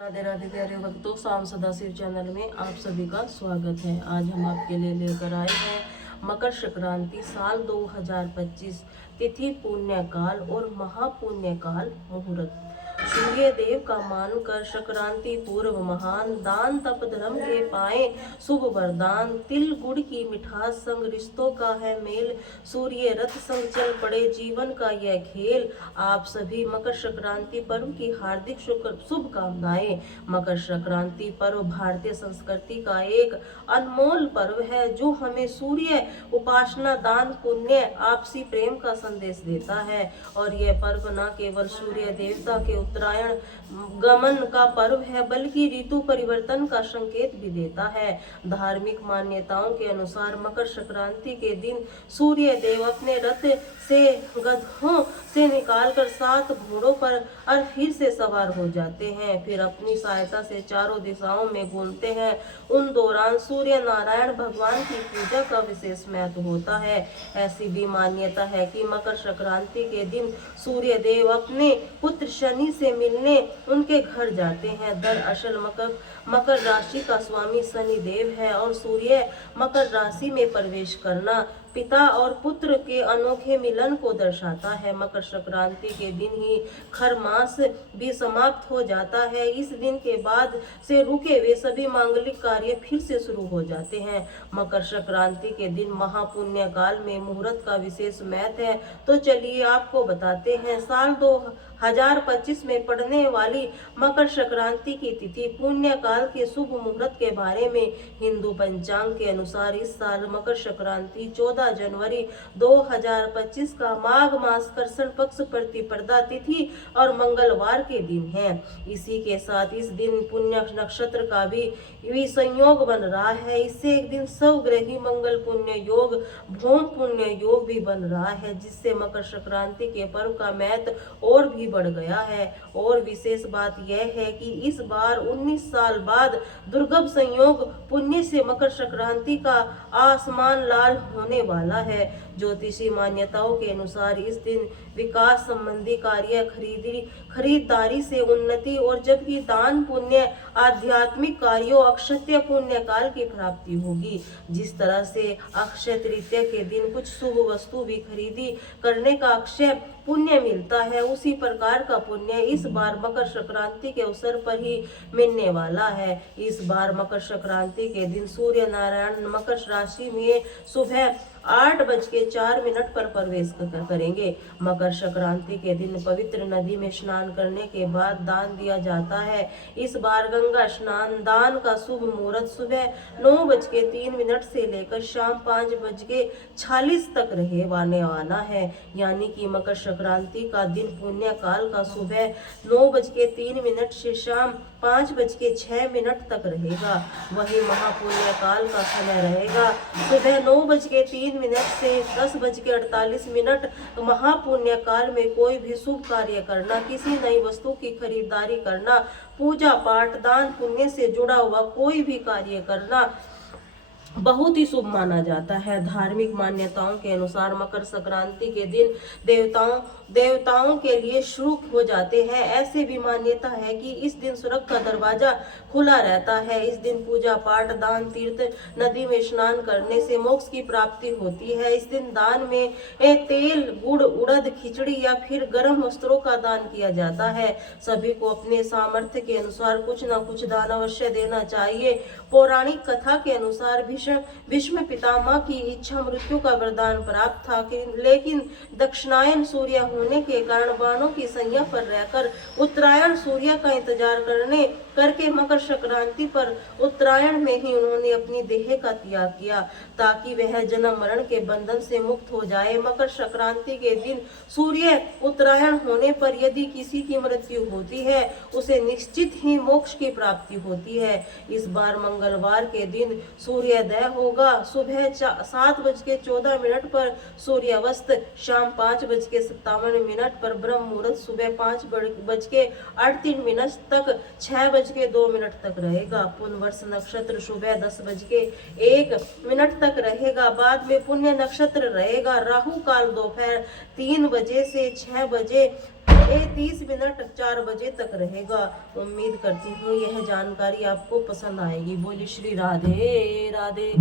राधे राधे प्यारे भक्तों, शाम सदाशिव चैनल में आप सभी का स्वागत है। आज हम आपके लिए लेकर आए हैं मकर संक्रांति साल 2025 तिथि पुण्यकाल और महापुण्यकाल मुहूर्त। सूर्य देव का मानकर संक्रांति पूर्व महान दान तप धर्म के पाए शुभ वरदान। तिल गुड़ की मिठास संग रिश्तों का है मेल, सूर्य रथ संग चल पड़े जीवन का यह खेल। आप सभी मकर संक्रांति पर्व की हार्दिक शुभकामनाएं। मकर संक्रांति पर्व भारतीय संस्कृति का एक अनमोल पर्व है जो हमें सूर्य उपासना, दान, पुण्य, आपसी प्रेम का संदेश देता है। और यह पर्व न केवल सूर्य देवता के उत्तरायण गमन का पर्व है बल्कि ऋतु परिवर्तन का संकेत भी देता है। धार्मिक मान्यताओं के अनुसार मकर संक्रांति के दिन सूर्य देव अपने रथ से गधों से निकालकर 7 घोड़ों पर और फिर से सवार हो जाते हैं, फिर अपनी सहायता से चारों दिशाओं में घूमते हैं। उन दौरान सूर्य नारायण भगवान की पूजा का विशेष महत्व होता है। ऐसी भी मान्यता है कि मकर संक्रांति के दिन सूर्य देव अपने पुत्र शनि से मिलने उनके घर जाते हैं। दरअसल मकर राशि का स्वामी शनि देव है और सूर्य मकर राशि में प्रवेश करना पिता और पुत्र के अनोखे मिलन को दर्शाता है। मकर संक्रांति के दिन ही खर मास भी समाप्त हो जाता है। इस दिन के बाद से रुके वे सभी मांगलिक कार्य फिर से शुरू हो जाते हैं। मकर संक्रांति के दिन महापुण्य काल में मुहूर्त का विशेष महत्व है, तो चलिए आपको बताते हैं। साल 2025 में पड़ने वाली मकर संक्रांति की तिथि, पुण्य काल के शुभ मुहूर्त के बारे में। हिंदू पंचांग के अनुसार इस साल मकर संक्रांति 14 जनवरी 2025 का माघ मास कृष्ण पक्ष प्रतिपदा तिथि और मंगलवार के दिन है। इसी के साथ इस दिन पुण्य नक्षत्र का भी संयोग बन रहा है। इससे एक दिन स्वग्रही मंगल पुण्य योग, भौम पुण्य योग भी बन रहा है, जिससे मकर संक्रांति के पर्व का महत्व और भी बढ़ गया है। और विशेष बात यह है कि इस बार 19 साल बाद दुर्लभ संयोग पुण्य से मकर संक्रांति का आसमान लाल होने वाला है। ज्योतिषी मान्यताओं के अनुसार इस दिन विकास संबंधी कार्य, खरीदारी से उन्नति, और जबकि दान पुण्य आध्यात्मिक कार्यों अक्षय पुण्य काल की प्राप्ति होगी। जिस तरह से अक्षय तृतीया के दिन कुछ शुभ वस्तु भी खरीदी करने का अक्षय पुण्य मिलता है, उसी प्रकार का पुण्य इस बार मकर संक्रांति के अवसर पर ही मिलने वाला है। इस बार मकर संक्रांति के दिन सूर्य नारायण मकर राशि में सुबह 8:04 पर प्रवेश करेंगे। मकर संक्रांति के दिन पवित्र नदी में स्नान करने के बाद दान दिया जाता है। इस बार गंगा स्नान दान का शुभ मुहूर्त सुबह 9:03 से लेकर शाम 5:46 तक रहने वाला है। यानी कि मकर संक्रांति का दिन पुण्य काल का सुबह 9:03 से शाम 5:06 तक रहेगा। वही महापुण्य काल का समय रहेगा सुबह 9:03 से 10:48। महापुण्य काल में कोई भी शुभ कार्य करना, किसी नई वस्तु की खरीदारी करना, पूजा पाठ, दान पुण्य से जुड़ा हुआ कोई भी कार्य करना बहुत ही शुभ माना जाता है। धार्मिक मान्यताओं के अनुसार मकर संक्रांति के दिन देवताओं के लिए शुभ हो जाते हैं। ऐसे भी मान्यता है कि इस दिन स्वर्ग का दरवाजा खुला रहता है। इस दिन पूजा पाठ, दान, तीर्थ, नदी में स्नान करने से मोक्ष की प्राप्ति होती है। इस दिन दान में तेल, गुड़, उड़द, खिचड़ी या फिर गर्म वस्त्रों का दान किया जाता है। सभी को अपने सामर्थ्य के अनुसार कुछ न कुछ दान अवश्य देना चाहिए। पौराणिक कथा के अनुसार भीष्म पितामह की इच्छा मृत्यु का वरदान प्राप्त था, लेकिन दक्षिणायन सूर्य होने के कारण बाणों की संज्ञा पर रहकर उत्तरायण सूर्य का इंतजार करके मकर संक्रांति पर उत्तरायण में ही उन्होंने अपनी देह का त्याग किया, ताकि वह जन्म मरण के बंधन से मुक्त हो जाए। मकर संक्रांति के दिन सूर्य उत्तरायण होने पर यदि किसी की मृत्यु होती है, उसे निश्चित ही मोक्ष की प्राप्ति होती है। इस बार मंगलवार के दिन सूर्योदय होगा सुबह 7:14 पर सूर्यास्त, शाम 5:57 पर ब्रह्म मुहूर्त, सुबह 5:38 तक 6:02 तक रहेगा। पुनर्वस नक्षत्र सुबह 10:01 तक रहेगा। बाद में पुण्य नक्षत्र रहेगा। राहु काल दोपहर 3 बजे से 6 बजे ये 30 मिनट 4 बजे तक रहेगा। उम्मीद करती हूँ यह जानकारी आपको पसंद आएगी। बोली श्री राधे राधे।